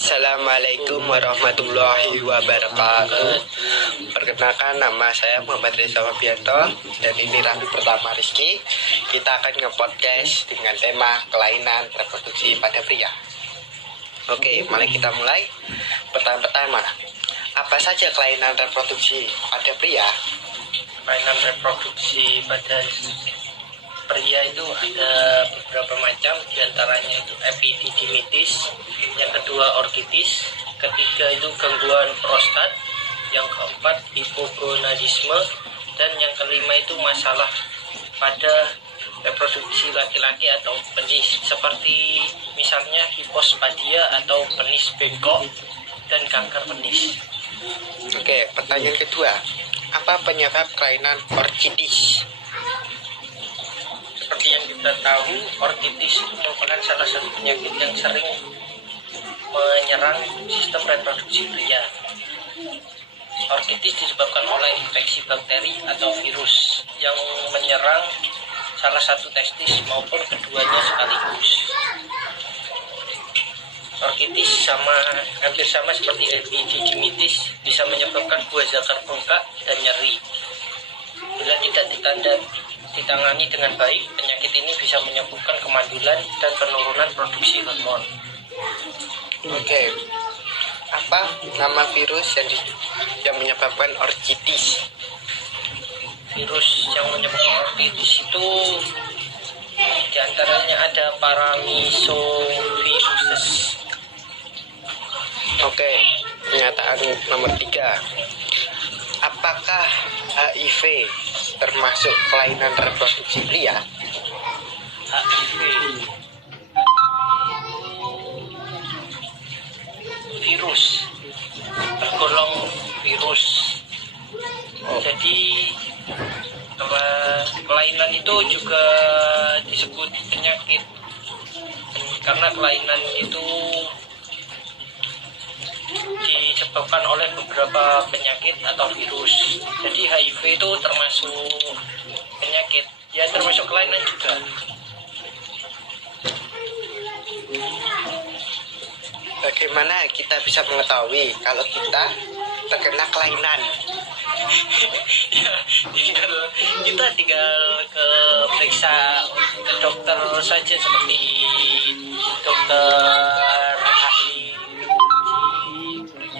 Assalamualaikum warahmatullahi wabarakatuh. Perkenalkan, nama saya Muhammad Reza Wabianto dan ini Raffi pertama Rizky. Kita akan nge-podcast dengan tema kelainan reproduksi pada pria. Oke, mari kita mulai. Pertama, apa saja kelainan reproduksi pada pria? Kelainan reproduksi pada pria itu ada beberapa macam, diantaranya itu epididymitis, yang kedua orkitis, ketiga itu gangguan prostat, yang keempat hipogonadisme, dan yang kelima itu masalah pada reproduksi laki-laki atau penis, seperti misalnya hipospadia atau penis bengkok dan kanker penis. Oke, pertanyaan kedua, apa penyebab kelainan orkitis? Seperti yang kita tahu, orkitis itu merupakan salah satu penyakit yang sering menyerang sistem reproduksi pria. Orkitis disebabkan oleh infeksi bakteri atau virus yang menyerang salah satu testis maupun keduanya sekaligus. Orkitis hampir sama seperti epididymitis, bisa menyebabkan buah zakar bengkak dan nyeri. Bila tidak ditangani dengan baik, penyakit ini bisa menyebabkan kemandulan dan penurunan produksi hormon. Oke, apa nama virus yang menyebabkan orkitis? Virus yang menyebabkan orkitis itu diantaranya ada Paramyxoviruses. Oke, pernyataan nomor 3. Apakah HIV termasuk kelainan reproduksi pria? HIV virus, tergolong virus. Jadi kelainan itu juga disebut penyakit karena kelainan itu disebabkan oleh beberapa penyakit atau virus. Jadi HIV itu termasuk penyakit, ya termasuk kelainan juga. Bagaimana kita bisa mengetahui kalau kita terkena kelainan? Kita tinggal ke periksa ke dokter saja, seperti dokter ahli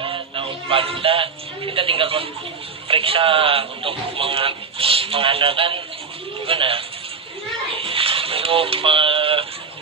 atau wanita. Kita tinggal periksa untuk mengandalkan gimana untuk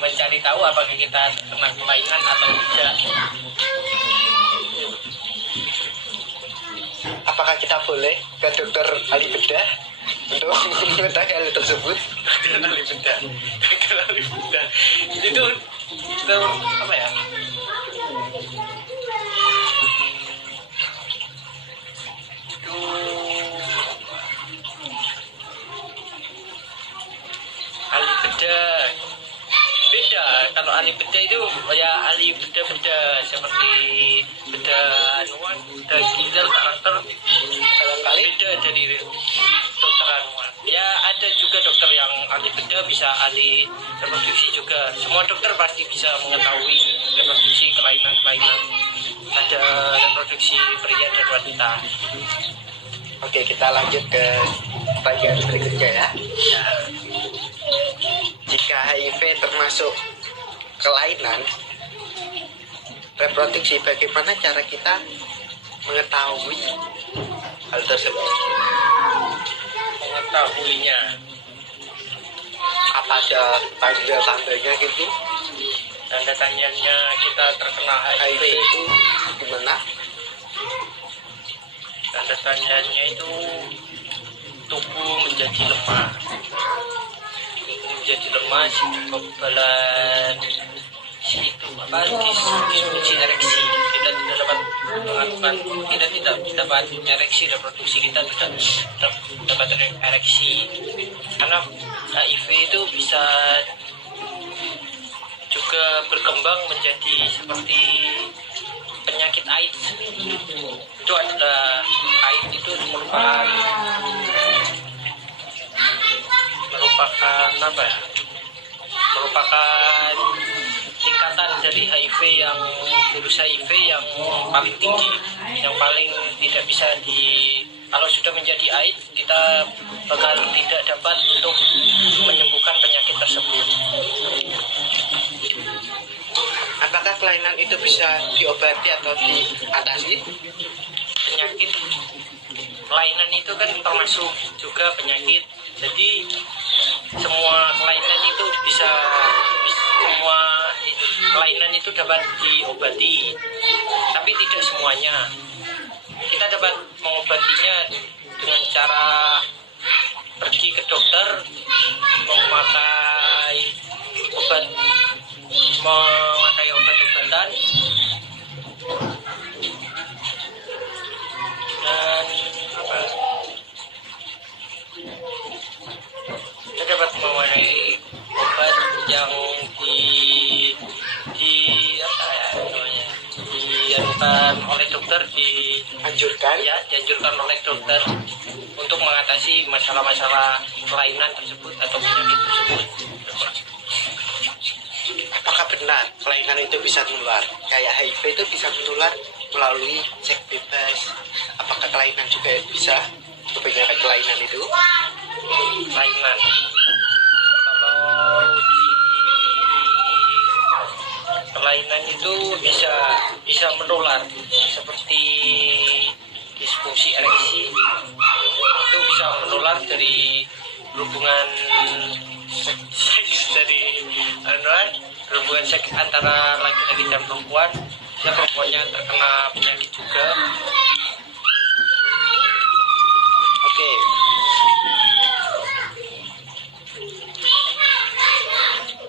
mencari tahu apakah kita kena kelainan atau tidak. Apakah kita boleh ke dokter ahli bedah untuk mengetahui hal tersebut? Dokter ahli bedah itu apa ya? Itu ahli bedah beda. Kalau ahli bedah itu ya ahli bedah seperti bedah anuan, bedah ginjal, karakter, barangkali beda dari dokter anuan. Ya ada juga dokter yang ahli bedah bisa ahli reproduksi juga. Semua dokter pasti bisa mengetahui reproduksi kelainan pada reproduksi pria dan wanita. Oke, kita lanjut ke bagian berikutnya ya. Jika HIV termasuk kelainan reproduksi, bagaimana cara kita mengetahui hal tersebut? Mengetahuinya, Apa ada tanda-tandanya gitu? tanda tanyanya kita terkena HIV HIV itu gimana? tanda tanyanya itu tubuh menjadi lemah, kekebalan disfungsi ereksi. Kita tidak dapat ereksi, reproduksi kita tidak dapat ereksi, karena HIV itu bisa juga berkembang menjadi seperti penyakit AIDS. Itu adalah AIDS itu merupakan apa ya? Merupakan tingkatan dari HIV yang virus HIV yang paling tinggi, yang paling tidak bisa kalau sudah menjadi AIDS kita bakal tidak dapat untuk menyembuhkan penyakit tersebut. Apakah kelainan itu bisa diobati atau diatasi? Penyakit kelainan itu kan termasuk juga penyakit, jadi semua kelainan itu semua kelainan itu dapat diobati, tapi tidak semuanya. Kita dapat mengobatinya dengan cara pergi ke dokter, memakai obat-obatan, dan kita dapat memakai obat yang dianjurkan oleh dokter, dianjurkan oleh dokter untuk mengatasi masalah-masalah kelainan tersebut atau penyakit tersebut. Apakah benar kelainan itu bisa menular? Kayak HIV itu bisa menular melalui seks bebas. Apakah kelainan juga bisa? Kebanyakan kelainan itu? Kelainan. Kelainan itu bisa menular seperti disfungsi ereksi, itu bisa menular dari hubungan seks antara laki-laki dan perempuan. Ya, perempuannya terkena penyakit juga. Oke.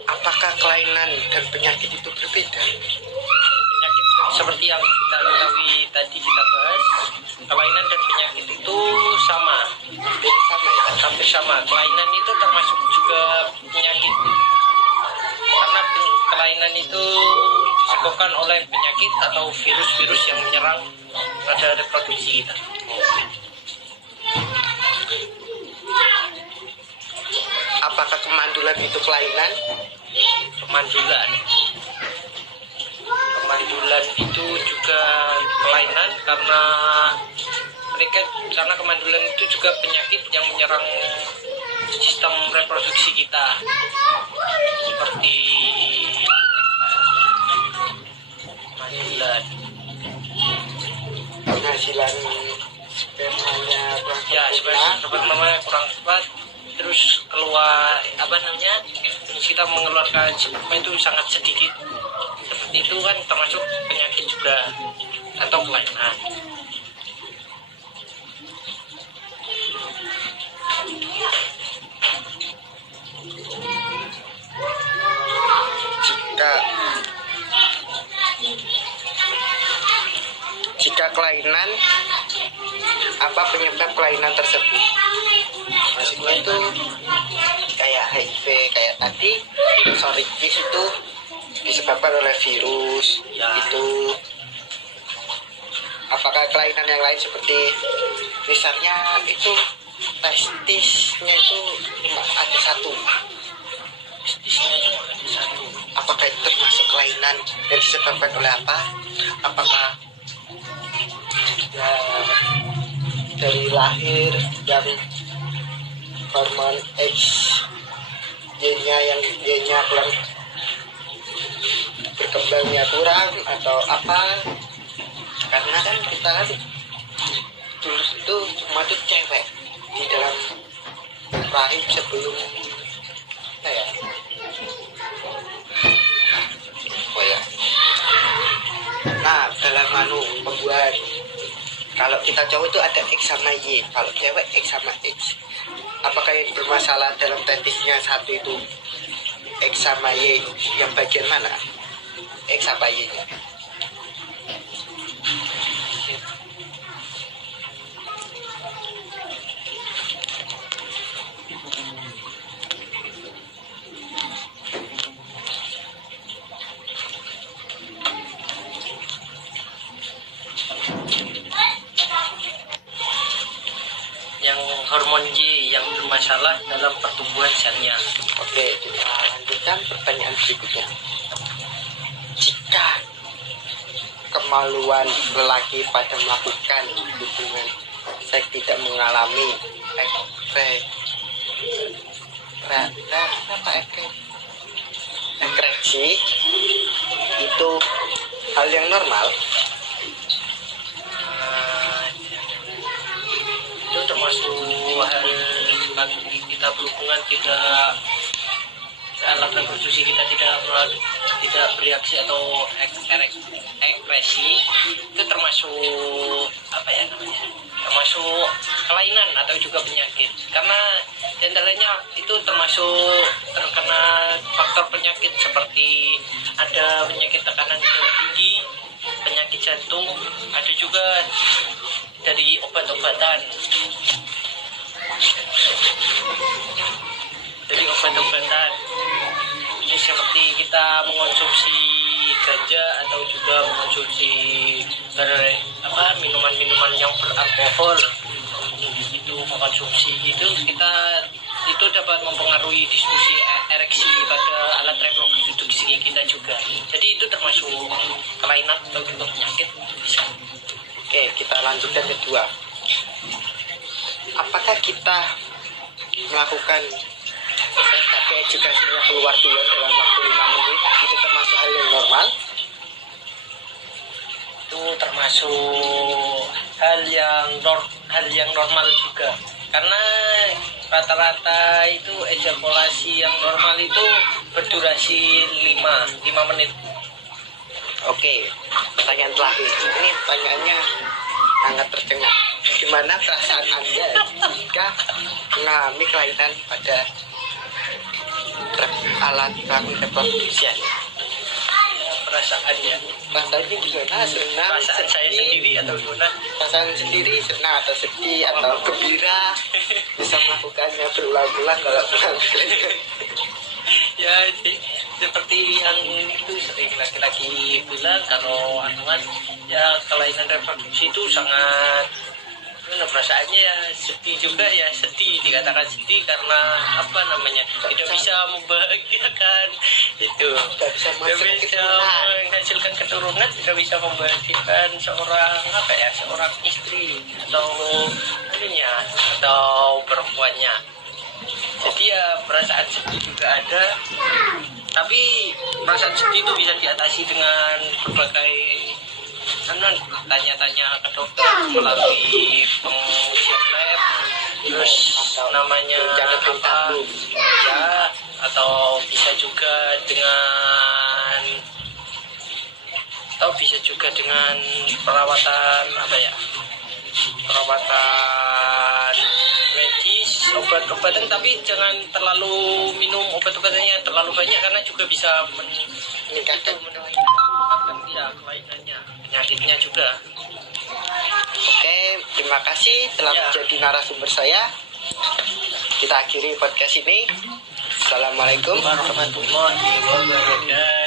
Apakah kelainan dan penyakit itu berbeda? Penyakit seperti yang kita ketahui tadi kita bahas, kelainan dan penyakit itu sama. Hampir sama. Kelainan itu termasuk juga penyakit, karena kelainan itu disebabkan oleh penyakit atau virus-virus yang menyerang pada reproduksi kita. Apakah kemandulan itu kelainan? Kemandulan itu juga kelainan karena kemandulan itu juga penyakit yang menyerang sistem reproduksi kita, seperti kemandulan. Penghasilan spermanya kurang cepat, terus keluar terus kita mengeluarkan sperma itu sangat sedikit. Seperti itu kan termasuk penyakit juga atau kelainan. Jika kelainan, apa penyebab kelainan tersebut? Maksudnya itu kayak HIV, kayak tadi psoriasis itu disebabkan oleh virus itu. Apakah kelainan yang lain seperti misalnya itu testisnya itu cuma ada satu? Apakah itu termasuk kelainan yang disebabkan oleh apa? Apakah ya, dari lahir yang hormon X Y-nya kurang berkembangnya kurang atau apa? Karena kan kita kan dulu itu cuma tuh cewek di dalam rahim sebelum dalam pembuahan. Kalau kita cowok itu ada X sama Y, kalau cewek X sama X. Apakah yang bermasalah dalam testisnya satu itu X sama Y yang bagian mana? X apa Y-nya? Hormon Y yang bermasalah dalam pertumbuhan selnya. Oke, kita lanjutkan pertanyaan berikutnya. apakah kemaluan lelaki pada melakukan hubungan seks tidak mengalami ereksi itu hal yang normal? Itu termasuk hal kita berhubungan, tidak alat reproduksi kita tidak bereaksi atau ekspresi, itu termasuk apa ya namanya, termasuk kelainan atau juga penyakit, karena diantaranya itu termasuk terkena faktor penyakit seperti ada penyakit tekanan darah tinggi, penyakit jantung, ada juga dari obat-obatan. Ini seperti kita mengonsumsi ganja atau juga mengonsumsi minuman-minuman yang beralkohol, itu mengkonsumsi itu dapat mempengaruhi diskusi ereksi pada alat reproduksi kita juga. Jadi itu termasuk kelainan atau juga penyakit bisa. Oke, kita lanjutkan kedua. Apakah kita melakukan seks tapi edukasinya keluar duluan dalam waktu 5 menit, itu termasuk hal yang normal? Itu termasuk hal yang normal juga, karena rata-rata itu ejakulasi yang normal itu berdurasi 5 menit. Oke, pertanyaan terakhir. Ini pertanyaannya sangat tercengang. Gimana perasaan Anda jika mengalami kelainan pada alat kelamin reproduksi? Perasaannya gimana? Senang, perasaan saya sendiri atau gimana? perasaan sendiri, senang atau sedih atau gembira bisa melakukannya berulang-ulang kalau pulang. Ya seperti yang itu sering laki-laki bilang, kalau ya kelainan reproduksi itu sangat perasaannya ya sedih juga, ya sedih, dikatakan sedih karena tidak bisa membahagiakan itu, tidak bisa menghasilkan keturunan, tidak bisa membahagiakan seorang istri atau perempuannya. Jadi ya perasaan sedih juga ada, tapi perasaan sedih itu bisa diatasi dengan berbagai tanya-tanya ke dokter melalui pengujian lab, terus namanya apa ya, atau bisa juga dengan perawatan medis, obat-obatan, tapi jangan terlalu minum obat-obatannya terlalu banyak karena juga bisa meningkatkan kelainannya, penyakitnya juga. Oke, terima kasih telah menjadi narasumber saya. Kita akhiri podcast ini. Assalamualaikum warahmatullahi wabarakatuh.